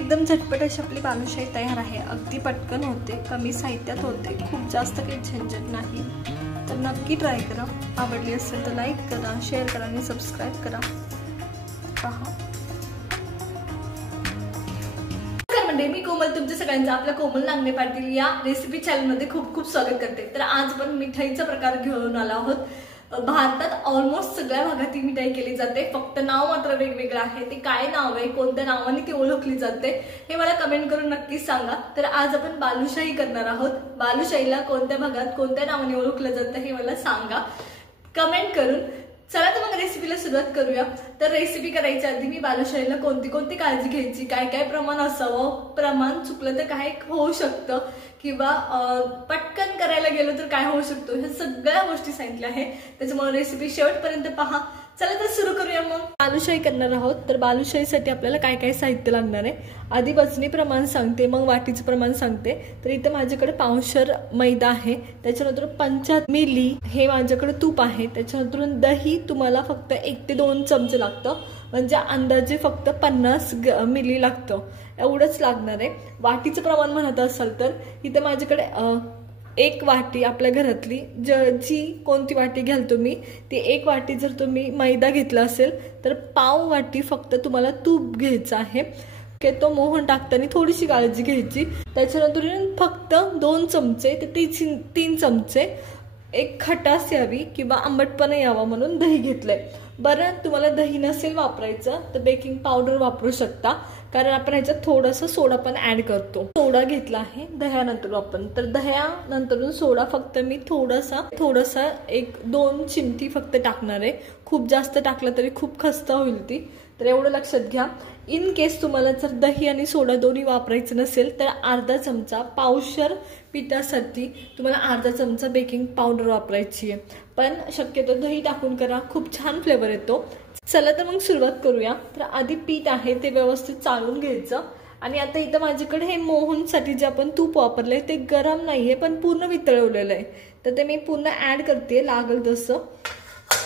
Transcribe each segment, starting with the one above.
एकदम झटपट अशी आपली बालुशाही तयार आहे। अगदी पटकन होते, कमी साहित्यात होते, खूप जास्त काही झंझट नाही। तर नक्की ट्राय करा। आवडली असेल तर लाईक करा, शेअर करा आणि सबस्क्राईब करा। पहा मी कोमल तुमच्या सगळ्यांचं आपल्या कोमल नांगणे पाटील या रेसिपी चॅनलमध्ये खूप खूप स्वागत करते। तर आज आपण मिठाईचा प्रकार घेऊन आलो आहोत। भारतात ऑलमोस्ट सगळ्या भागात ही मिठाई केली जाते, फक्त नाव मात्र वेगवेगळं आहे। ते काय नाव आहे, कोणत्या नावाने ती ओळखली जाते हे मला कमेंट करून नक्की सांगा। तर आज आपण बालुशाही करणार आहोत। बालुशाहीला कोणत्या भागात कोणत्या नावाने ओळखलं जातं हे मला सांगा कमेंट करून। चला तर मग रेसिपीला सुरुवात करूया। तर रेसिपी करायच्या आधी मी बालुशाहीला कोणती काळजी घ्यायची, काय काय प्रमाण असावं, प्रमाण चुकलं तर काय होऊ शकतं किंवा पटकन करायला गेलो तर काय होऊ शकतो, ह्या सगळ्या गोष्टी सांगितल्या आहेत। त्याच्यामुळे रेसिपी शेवटपर्यंत पहा। चला तर सुरू करूया। मग बालुशाही करणार आहोत। तर बालुशाहीसाठी आपल्याला काय काय साहित्य लागणार आहे आधी वजनी प्रमाण सांगते, मग वाटीचं प्रमाण सांगते। तर इथे माझ्याकडे पावशर मैदा आहे, त्याच्यानंतर 50 मिली हे माझ्याकडे तूप आहे, त्याच्यानंतर दही तुम्हाला फक्त 1 ते 2 चमचे लागतं, म्हणजे अंदाजे फक्त 50 मिली लागतं, एवढंच लागणार आहे। वाटीचं प्रमाण म्हणत असाल तर इथे माझ्याकडे 1 वाटी आपल्या घरातली जी कोणती वाटी घ्याल तुम्ही ती 1 वाटी जर तुम्ही मैदा घेतला असेल तर पाव वाटी फक्त तुम्हाला तूप घ्यायचं आहे। तो मोहन टाकताना थोडीशी काळजी घ्यायची। त्याच्यानंतर फक्त 2 चमचे ते 3 चमचे एक खटास यावी किंवा आंबटपणा यावा म्हणून दही घेतलंय। बरं तुम्हाला दही नसेल वापरायचं तर बेकिंग पावडर वापरू शकता, कारण आपण ह्याच्यात थोडंसं सोडा पण ऍड करतो। सोडा घेतला आहे दह्यानंतर आपण, तर दह्यानंतरून सोडा फक्त मी थोडासा 1-2 चिमटी फक्त टाकणार आहे। खूप जास्त टाकलं तरी खूप खस्ता होईल ती, तर एवढं लक्षात घ्या। इन केस तुम्हाला जर दही आणि सोडा दोन्ही वापरायचं नसेल तर अर्धा चमचा पावशर पिठासाठी तुम्हाला अर्धा चमचा बेकिंग पावडर वापरायची आहे, पण शक्यतो दही टाकून करा, खूप छान फ्लेवर येतो। चला तर मग सुरुवात करूया। तर आधी पीठ आहे ते व्यवस्थित चाळून घ्यायचं। आणि आता इथं माझ्याकडे हे मोहनसाठी जे आपण तूप वापरलंय ते गरम नाहीये पण पूर्ण वितळवलेलं आहे, तर ते मी पूर्ण ऍड करते लागल तसं।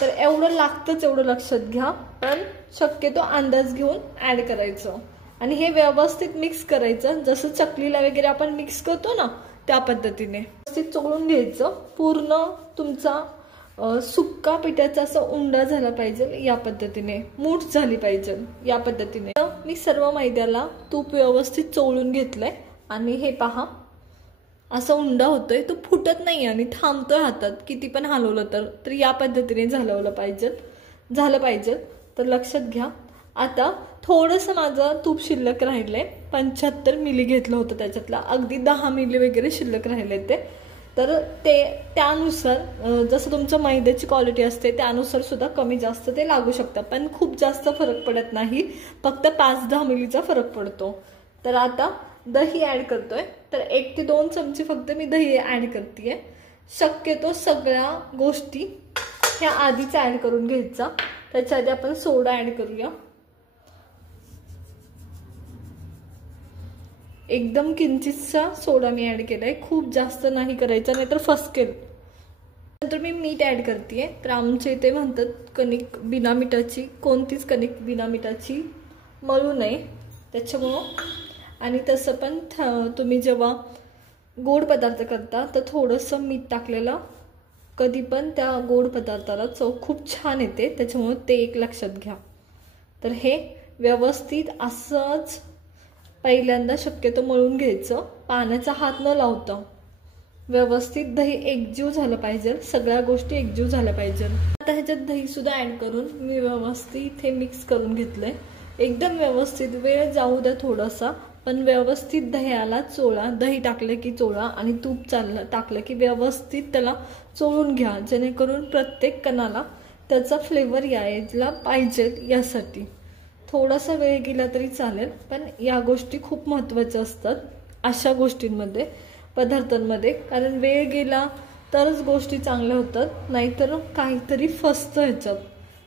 तर एवढं लागतंच एवढं लक्षात घ्या, पण शक्यतो अंदाज घेऊन ऍड करायचं आणि हे व्यवस्थित मिक्स करायचं, जसं चकलीला वगैरे आपण मिक्स करतो ना त्या पद्धतीने व्यवस्थित चोळून घ्यायचं। पूर्ण तुमचा सुक्का पिठाचा असं उंडा झाला पाहिजे, या पद्धतीने मूठ झाली पाहिजे या पद्धतीने। मी सर्व मैद्याला तूप व्यवस्थित चोळून घेतलंय आणि हे पहा असं उंडा होतोय, तो फुटत नाही आणि थांबतोय हातात किती पण हलवलं तर या पद्धतीने झालं पाहिजे। तर लक्षात घ्या। आता थोडंसं माझं तूप शिल्लक राहिलंय, 75 मिली घेतलं होतं, त्याच्यातला अगदी 10 मिली वगैरे शिल्लक राहिले ते। तर त्यानुसार जसं तुमचं मैद्याची क्वालिटी असते त्यानुसार सुद्धा कमी जास्त ते लागू शकतं, पण खूप जास्त फरक पडत नाही, फक्त 5-10 मिलीचा फरक पडतो। तर आता दही ऍड करतोय, तर 1 ते 2 चमचे फक्त मी दही ऍड करतेय। शक्यतो सगळ्या गोष्टी ह्या आधीच ऍड करून घ्यायचा। त्याच्या आधी आपण सोडा ऍड करूया। एकदम किंचितसा सोडा मी ऍड केलाय, खूप जास्त नाही करायचा नाहीतर फसकेल। नंतर मी मीठ ऍड करतेय। तर आमच्या इथे म्हणतात कणिक बिना मिठाची, कोणतीच कणिक बिना मिठाची मळू नये, त्याच्यामुळं। आणि तसं पण तुम्ही जेव्हा गोड पदार्थ करता तर थोडंसं मीठ टाकलेलं कधी पण त्या गोड पदार्थाला चव खूप छान येते, त्याच्यामुळे ते एक लक्षात घ्या। तर हे व्यवस्थित असंच पहिल्यांदा शक्यतो मळून घ्यायचं, पाण्याचा हात न लावता व्यवस्थित दही एकजीव झालं पाहिजे, सगळ्या गोष्टी एकजीव झाल्या पाहिजे। आता ह्याच्यात दही सुद्धा ऍड करून मी व्यवस्थित हे मिक्स करून घेतलंय। एकदम व्यवस्थित वेळ जाऊ द्या थोडासा, पण व्यवस्थित दह्याला चोळा, दही टाकलं की चोळा आणि तूप टाकलं की व्यवस्थित त्याला चोळून घ्या, जेणेकरून प्रत्येक कणाला त्याचा फ्लेवर यायला पाहिजे। यासाठी थोडासा वेळ गेला तरी चालेल, पण या गोष्टी खूप महत्त्वाच्या असतात अशा गोष्टींमध्ये, पदार्थांमध्ये, कारण वेळ गेला तरच गोष्टी चांगल्या होतात, नाहीतर काहीतरी फसतं ह्याच्यात।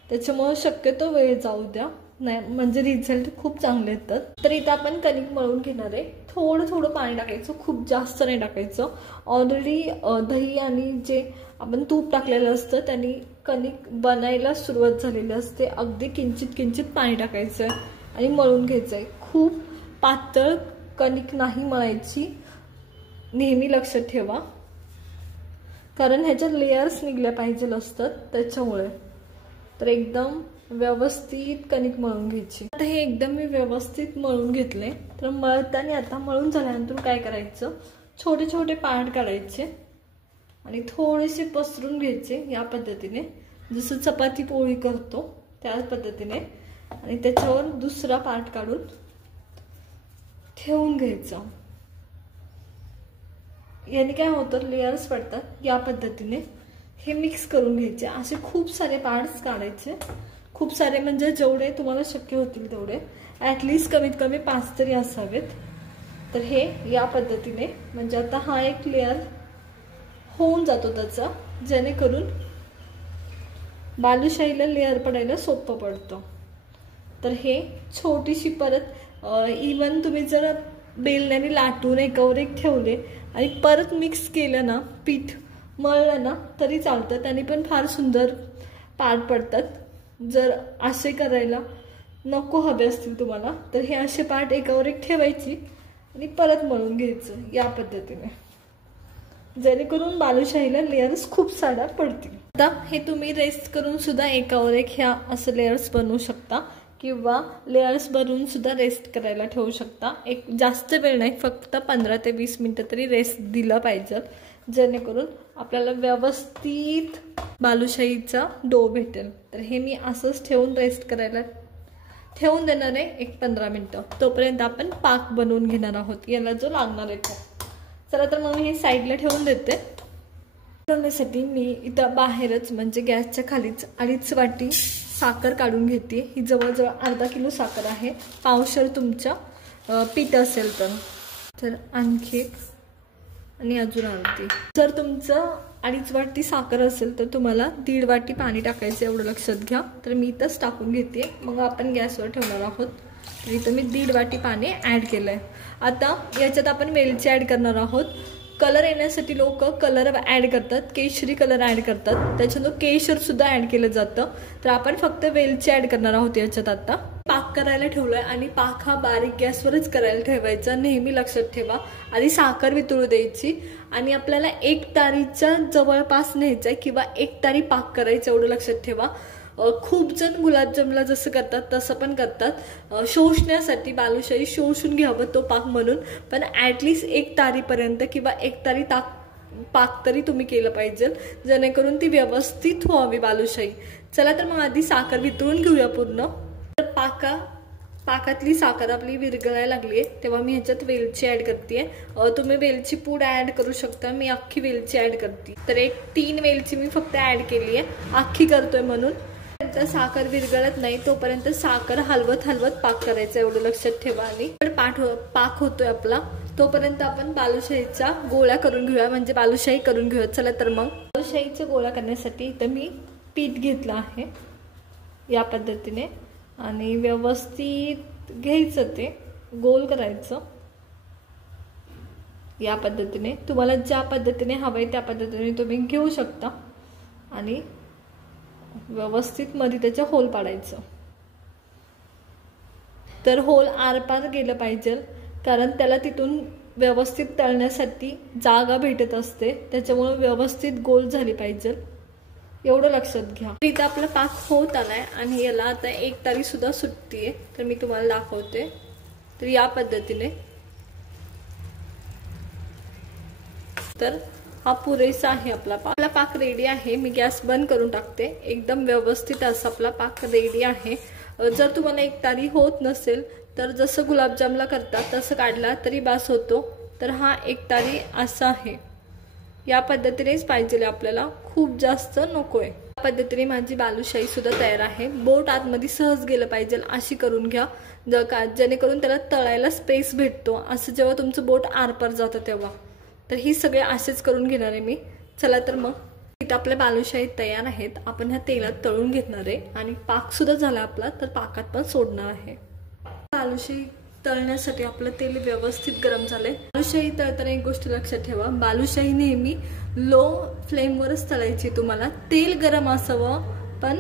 त्याच्यामुळे शक्यतो वेळ जाऊ द्या, नाही म्हणजे रिझल्ट खूप चांगले येतात। तर इथं आपण कणिक मळून घेणार आहे। थोडं पाणी टाकायचं, खूप जास्त नाही टाकायचं। ऑलरेडी दही आणि जे आपण तूप टाकलेलं असतं त्यांनी कणिक बनायला सुरुवात झालेली असते। अगदी किंचित पाणी टाकायचं आणि मळून घ्यायचंय। खूप पातळ कणिक नाही मळायची, नेहमी लक्षात ठेवा, कारण ह्याच्यात लेयर्स निघल्या पाहिजे असतात त्याच्यामुळे. तर एकदम व्यवस्थित कणिक मळून घ्यायची. आता हे एकदम मी व्यवस्थित मळून घेतले. तर मळताना आता मळून झाल्यानंतर काय करायचं, छोटे छोटे पार्ट काढायचे आणि थोडेसे पसरून घ्यायचे या पद्धतीने, जसं चपाती पोळी करतो त्याच पद्धतीने. आणि त्याच्यावर दुसरा पार्ट काढून ठेवून घ्यायचं. याने काय होतं, लेयर्स पडतात. या पद्धतीने हे मिक्स करून घ्यायचे. असे खूप सारे पार्ट्स काढायचे, खूप सारे म्हणजे जेवढे तुम्हाला शक्य होतील तेवढे, ॲटलिस्ट कमीत कमी 5 तरी असावेत. तर हे या पद्धतीने, म्हणजे आता हा एक लेयर होऊन जातो त्याचा, जेणेकरून बालुशाहीला लेयर पडायला सोपं पडतं. तर हे छोटीशी परत इवन तुम्ही जर बेलण्याने लाटून एकावर एक ठेवले आणि परत मिक्स केलं ना, पीठ मळलं ना तरी चालतं, त्याने पण फार सुंदर पार्ट पडतात. जर असे करायला नको हवे असतील तुम्हाला तर हे असे पार्ट एकावर एक ठेवायची आणि परत मळून घ्यायचं या पद्धतीने, जेणेकरून बालुशाहीला लेयर्स खूप साऱ्या पडतील. आता हे तुम्ही रेस्ट करून सुद्धा एकावर एक ह्या असं लेयर्स बनवू शकता, किंवा लेयर्स बनवून सुद्धा रेस्ट करायला ठेवू शकता. एक जास्त वेळ नाही, फक्त 15 ते 20 मिनिटं तरी रेस्ट दिलं पाहिजे, जेणेकरून आपल्याला व्यवस्थित बालुशाहीचा डो भेटेल. तर हे मी असंच ठेवून रेस्ट करायला ठेवून देणार आहे एक 15 मिनिटं. तोपर्यंत आपण पाक बनवून घेणार आहोत, याला जो लागणार आहे तो. चला तर मग हे साईडला ठेवून देते. बनवण्यासाठी मी इथं बाहेरच म्हणजे गॅसच्या खालीच 2.5 वाटी साखर काढून घेते. ही जवळजवळ अर्धा किलो साखर आहे. पावशेर तुमच्या पीठ असेल तर आणखी एक आणि अजून अर्धी. जर तुमचं 2.5 वाटी साखर असेल तर तुम्हाला 1.5 वाटी पाणी टाकायचं, एवढं लक्षात घ्या. तर मी इथंच टाकून घेते, मग आपण गॅसवर ठेवणार आहोत. तर इथं मी 1.5 वाटी पाणी ॲड केलं आहे. आता याच्यात आपण वेलची ॲड करणार आहोत. कलर येण्यासाठी लोक कलर ॲड करतात, केशरी कलर ॲड करतात, त्याच्यानं केशर सुद्धा ॲड केलं जातं. तर आपण फक्त वेलची ॲड करणार आहोत याच्यात. आता पाक करायला ठेवलोय आणि पाक हा बारीक गॅसवरच करायला ठेवायचा, नेहमी लक्षात ठेवा. आधी साखर वितळू द्यायची आणि आपल्याला 1 तारीच्या जवळपास न्यायचं आहे किंवा 1 तारी पाक करायचं, एवढं लक्षात ठेवा. खूप जण गुलाबजामला जसं करतात तसं पण करतात, शोषण्यासाठी, बालुशाही शोषून घ्यावं तो पाक म्हणून. पण ॲटलिस्ट 1 तारीपर्यंत किंवा 1 तारी पाक तरी तुम्ही केलं पाहिजे, जेणेकरून ती व्यवस्थित व्हावी बालुशाही. चला तर मग आधी साखर वितळून घेऊया पूर्ण. तर पाकातली साखर आपली विरघळायला लागली आहे, तेव्हा मी ह्याच्यात वेलची ॲड करते. तुम्ही वेलची पूड ॲड करू शकता, मी अख्खी वेलची ॲड करते. तर 3 वेलची मी फक्त ॲड केली आहे, अख्खी करतोय म्हणून. साखर विरघळत नाही तोपर्यंत साखर हलवत हलवत पाक करायचा, एवढं लक्षात ठेवा. आणि पाक होतोय आपला, तोपर्यंत आपण बालुशाहीच्या गोळ्या करून घेऊया, म्हणजे बालुशाही करून घेऊया. चला तर मग बालुशाहीच्या गोळ्या करण्यासाठी इथं मी पीठ घेतलं आहे या पद्धतीने आणि व्यवस्थित घ्यायचं, ते गोल करायचं या पद्धतीने. तुम्हाला ज्या पद्धतीने हवंय त्या पद्धतीने तुम्ही घेऊ शकता आणि व्यवस्थित मध्ये त्याच्या होल पाडायचं. तर होल आरपार गेलं पाहिजे, कारण त्याला तिथून व्यवस्थित तळण्यासाठी जागा भेटत असते, त्याच्यामुळे व्यवस्थित गोल झाली पाहिजे, एवढं लक्षात घ्या. इथं आपला पाक होत आलाय आणि याला आता 1 तारी सुद्धा सुटतीये, तर मी तुम्हाला दाखवते. तर या पद्धतीने, तर हा पुरेसा आहे आपला पाक. आपला पाक रेडी आहे. मी गॅस बंद करून टाकते. एकदम व्यवस्थित असा आपला पाक रेडी आहे. जर तुम्हाला 1 तारी होत नसेल तर जसं गुलाबजामला करतात तसं काढला तरी बास होतो. तर हा 1 तारी असा आहे, या पद्धतीनेच पाहिजे आपल्याला, खूप जास्त नकोय. या पद्धतीने माझी बालुशाही सुद्धा तयार आहे. बोट आतमध्ये सहज गेलं पाहिजे अशी करून घ्या, जेणेकरून त्याला तळायला स्पेस भेटतो. असं जेव्हा तुमचं बोट आरपार जातं तेव्हा. तर ही सगळे असेच करून घेणार आहे मी. चला तर मग इथं आपल्या बालुशाही तयार आहेत. आपण ह्या तेलात तळून घेणार आहे आणि पाक सुद्धा झाला आपला, तर पाकात पण सोडणार आहे. बालुशाही तळण्यासाठी आपलं तेल व्यवस्थित गरम झालंय. बालुशाही तळताना एक गोष्ट लक्षात ठेवा, बालुशाही नेहमी लो फ्लेमवरच तळायची. तुम्हाला तेल गरम असावं पण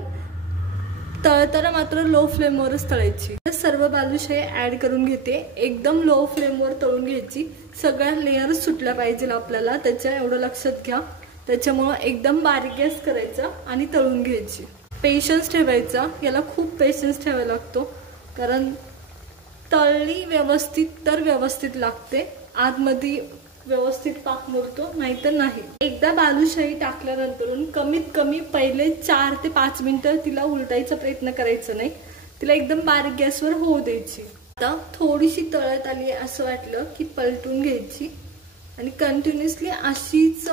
तळताना मात्र लो फ्लेमवरच तळायची. सर्व बालुशाही ऍड करून घेते। एकदम लो फ्लेमवर तळून घ्यायची, सगळ्या लेयर सुटल्या पाहिजे आपल्याला, त्याच्या एवढं लक्षात घ्या। त्याच्यामुळे एकदम बारीक गॅस करायचा आणि तळून घ्यायची। पेशन्स ठेवायचा, याला खूप पेशन्स ठेवायला लागतो, कारण तळली व्यवस्थित तर व्यवस्थित लागते, आतमध्ये व्यवस्थित पाक मुरतो, नाहीतर नाही। एकदा बालुशाही टाकल्यानंतर कमीत कमी पहिले 4 ते 5 मिनिटं तिला उलटायचा प्रयत्न करायचा नाही, तिला एकदम बारीक गॅसवर होऊ द्यायची। आता थोडीशी तळत आली असं वाटलं की पलटून घ्यायची आणि कंटिन्युअसली अशीच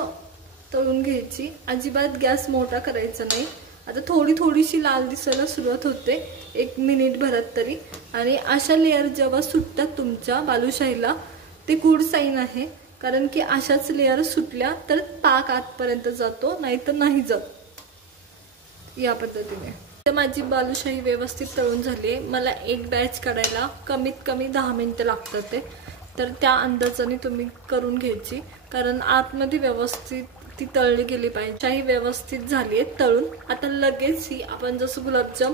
तळून घ्यायची, अजिबात गॅस मोठा करायचा नाही। आता थोडीशी लाल दिसायला सुरुवात होते 1 मिनिट भरात तरी, आणि अशा लेयर जेव्हा सुटतात तुमच्या बालुशाहीला ते गुड साईन आहे, कारण की अशाच लेयर सुटल्या तर पाक आतपर्यंत जातो, नाहीतर नाही जात। या पद्धतीने तर माझी बालुशाही व्यवस्थित तळून झाली। मला एक बॅच काढायला कमीत कमी 10 मिनिटं लागतात ते, तर त्या अंदाजाने तुम्ही करून घ्यायची, कारण आतमध्ये व्यवस्थित ती तळली गेली पाहिजे। शाही व्यवस्थित झाली आहे तळून। आता लगेच ही आपण जसं गुलाबजाम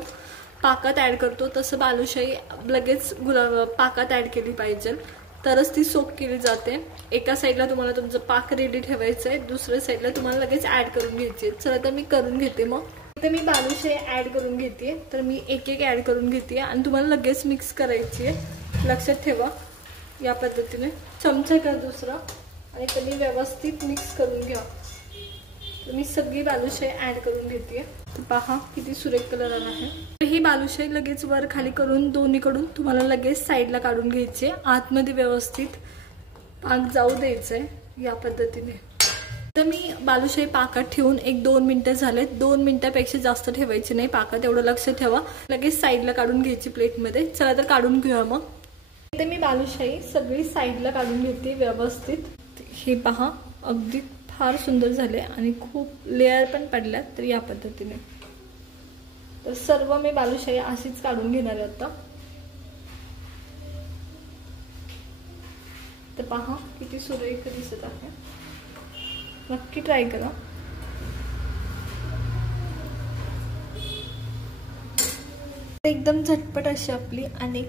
पाकात ऍड करतो तसं बालुशाही लगेच पाकात ऍड केली पाहिजे, तरच ती सोक केली जाते। एका साईडला तुम्हाला तुमचं पाक रेडी ठेवायचं आहे, दुसऱ्या साईडला तुम्हाला लगेच ऍड करून घ्यायची। चला तर मी करून घेते। मग इथे मी बालुशाही ऍड करून घेते, तर मी एक ऍड करून घेते आणि तुम्हाला लगेच मिक्स करायची आहे, लक्षात ठेवा। या पद्धतीने चमचा घ्या दुसरा आणि त्यांनी व्यवस्थित मिक्स करून घ्या। मी सगळी बालुशाही ऍड करून घेते, तर पहा किती सुरेख कलर आला आहे। ही बालुशाही लगेच वर खाली करून दोन्हीकडून तुम्हाला लगेच साईडला काढून घ्यायचे, आतमध्ये व्यवस्थित पाक जाऊ द्यायचंय। या पद्धतीने तर मी बालुशाही पाकात ठेवून 1-2 मिनिटं झालेत, 2 मिनिटापेक्षा जास्त ठेवायची नाही पाकात, एवढं लक्ष ठेवा। लगेच साईडला काढून घ्यायची प्लेटमध्ये। चला तर काढून घेऊया। मग इथे मी बालुशाही सगळी साईडला काढून घेते व्यवस्थित। हे पहा अगदी फार सुंदर झाले आणि खूप लेयर पण पडल्या, तर या पद्धतीने तर सर्व मी बालुशाही अशीच काढून घेणार आहे आता। तर पहा किती सुरेख दिसत आहे, नक्की ट्राय करा। एकदम झटपट अशी आपली आणि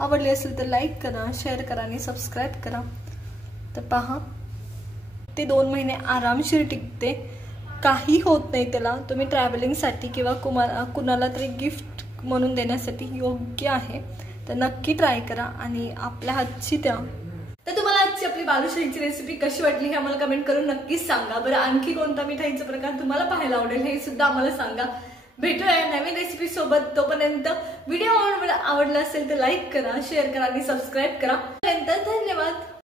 आवडली असेल तर लाईक करा, शेअर करा आणि सबस्क्राईब करा। तर पहा ते 2 महिने आरामशीर टिकते, काही होत नाही त्याला। तुम्ही ट्रॅव्हलिंगसाठी किंवा कुणाला तरी गिफ्ट म्हणून देण्यासाठी योग्य आहे, तर नक्की ट्राय करा आणि आपल्या हातची द्या। तर तुम्हाला आजची आपली बालुशाहीची रेसिपी कशी वाटली हे आम्हाला कमेंट करून नक्कीच सांगा। बरं आणखी कोणता मिठाईचा प्रकार तुम्हाला पाहायला आवडेल हे सुद्धा आम्हाला सांगा। भेटूया नवीन रेसिपी सोबत, तोपर्यंत व्हिडिओ आवडला असेल तर लाईक करा, शेअर करा आणि सबस्क्राईब करा। धन्यवाद।